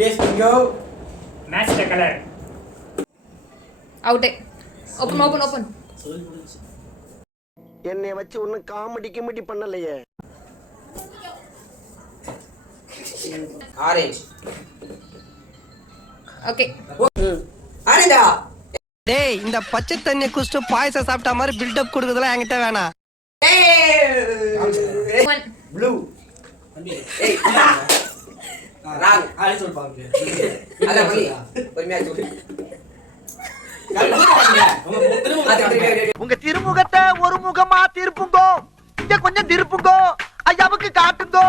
Today's bingo. Match the color. Out. Open. என்னைய வச்சு ஒன்னும் காமெடி பண்ணலையே. Orange. Okay. Orange. டேய் இந்த பச்சை தண்ணி குடிச்சிட்டு பாயசம் சாப்பிட்ட மாதிரி பில்டப் கொடுக்குறதுலாம் என்கிட்ட வேணாம். One. Blue. Hey. Wrong. Orange சொல்ல பாருங்க. அத போய் பொறுமையா சொல்லு. உங்க திருமுகத்தை ஒரு முகமா திருப்புங்கோ. இங்க கொஞ்சம் திருப்புங்கோ. ஐயாவுக்கு காட்டுங்கோ.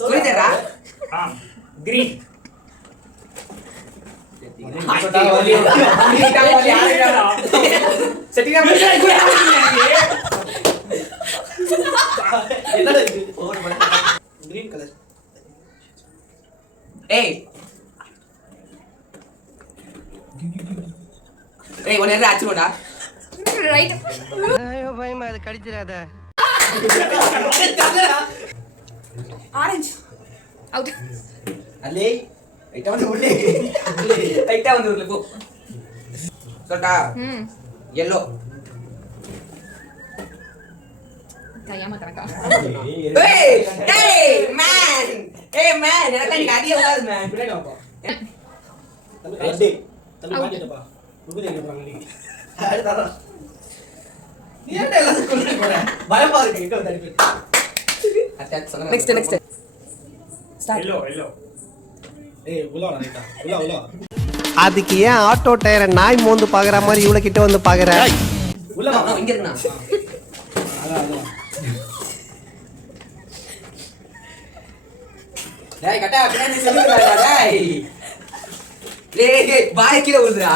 சொல்லிட்டேடா. Green. செட்டினா என்னடா இது? Green colour. ஏய் ஒன்னு என்ன ஆச்சுடா. Right. ஐயோ பயமா அது கடிச்சிராத. ஆரஞ்சு. Out. அல்லே ரைட்டா வந்து உள்ளே. ரைட்டா வந்து உள்ளே போ. சொட்டா. yellow. கையாம தரக்கா. Hey man எனக்கு நீ அடியே விடாத man. பின்னாடி வாப்பா. தம்பி மாட்டிட்டப்பா. உடுது எங்க போறாங்க நீ? அடுடா. நீ ஏன்டா எல்லாம் கொண்டு போற? பயமா இருக்கு எங்க வந்து அடிப்பே. அட்டாக் சொன்னா. Next. Yellow. ஏய் உள்ள ரைட்டா. உள்ள. அதுக்கு ஏன் ஆட்டோ டயரை நாய் மோந்து பாக்குற மாதிரி இவ்வளவு கிட்ட வந்து பாக்குற? உள்ள வா. இங்க இருக்கனா. அதான். டேய் கட்டா பின்னாடி சொல்லுடா டேய். டேய் பாய் கீழ விழுதுடா.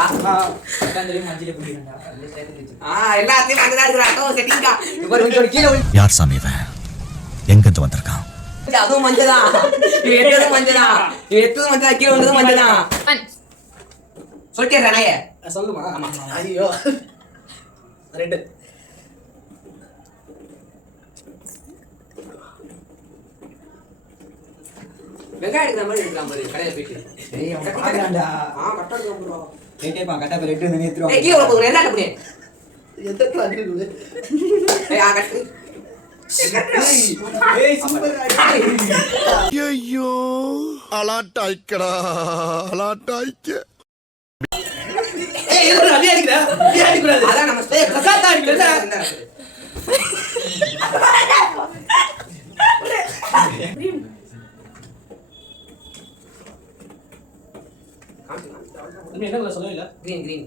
கட்டாந்தலி மஞ்சில புடிங்கடா. எல்லாத்தையும் மஞ்சளா இருக்குடா. செட்டிங்கா. இப்போ ஒரு கீழ விழு. யார் சாமி இவன்? எங்க இருந்து வந்திருக்கான்? அதுவும் மஞ்சளா. இது எட்டதும் மஞ்சளா. கீழ விழுந்ததும் மஞ்சளா. One. சொல்லிட்டேன் நாயே. சொல்லுமா? ஆமா. ஐயோ. ரெட். வெங்காயம் எடுக்கிற மாதிரி எடுக்கலாம் பாரு கடையில போயிட்டு. ஏய் அவன் பாக்குறான்டா. கட்டா எடுக்க ப்ரோ. கேட்டேப்பா கட்டா பேர் ரெட் வந்து நேத்துறோம். ஏய் கீழ போங்க என்ன பண்ணு? எதற்ற அடிக்குது? ஏய் கட்டு. ஏய் சூப்பர் ஐயோ அலாட்டாய்க்கடா அலாட்டாய்க்க. ஏய் எதுக்கு அடி அடிக்குற? நீ அடிக்கூடாது. அதான் நம்ம ஸ்டே பிரசாத் அடிக்குறடா. நீ என்ன சொல்லல? கிரீன்.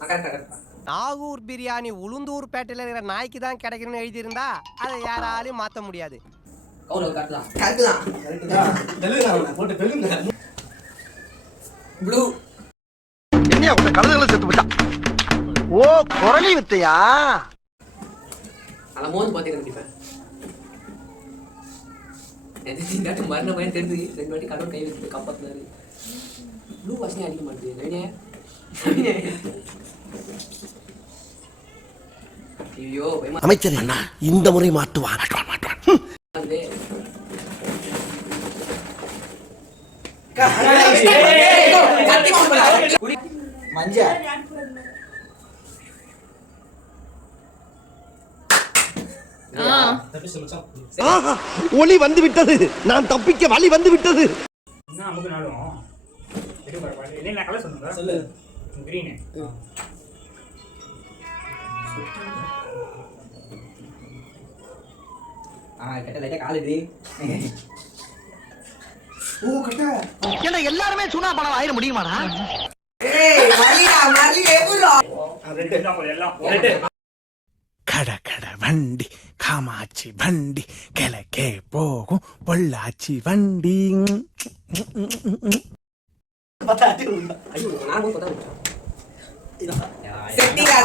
கரெக்ட். நாகூர் பிரியாணி உளுந்தூர் பேட்டையில இருக்கிற நாய்க்கு தான் கிடைக்கணும்னு எழுதியிருந்தா அதை யாராலையும் மாத்த முடியாது. கவுல கரெக்ட்தான். கரெக்ட்டா? தெலுங்குல அவன போட்டு பெலுங்க. ப்ளூ. என்ன உங்க கழுதுகளை செத்து போச்சா? ஓ குரலி வித்தையா? அல மோந்து பாத்தே கண்டிப்பா. இந்த மரண பயம் தெரிஞ்சு ரெண்டு வாட்டி கடவுள் கை வச்சு காப்பாத்துனாரு. ப்ளூ வாசனை அடிக்க மாட்டேங்குது. ஐயோ அமைச்சர் என்ன இந்த முறை மாட்டுவான். மஞ்சா. தப்பிச்சு மச்சான். ஒளி வந்து விட்டது. நான் தப்பிக்க வழி வந்து விட்டது. என்ன நமக்கு நாளும் இது பரவாயில்லை. என்ன கலர் சொன்னீங்க? சொல்லு. Green. கட்ட லைட்டா காலுடி. ஓ கட்டா. என்ன எல்லாரும் சூனா பணம் ஆயிர முடியுமாடா? ஏய் மல்லி ஏப்புறா. ரெட் எல்லாம். Red. கட வண்டி காமாட்சி வண்டி கிழக்கே போகும் பொள்ளாச்சி வண்டி. பத்தா அடி. ஐயோ நான் போய் பதா. செட்டிங்கா.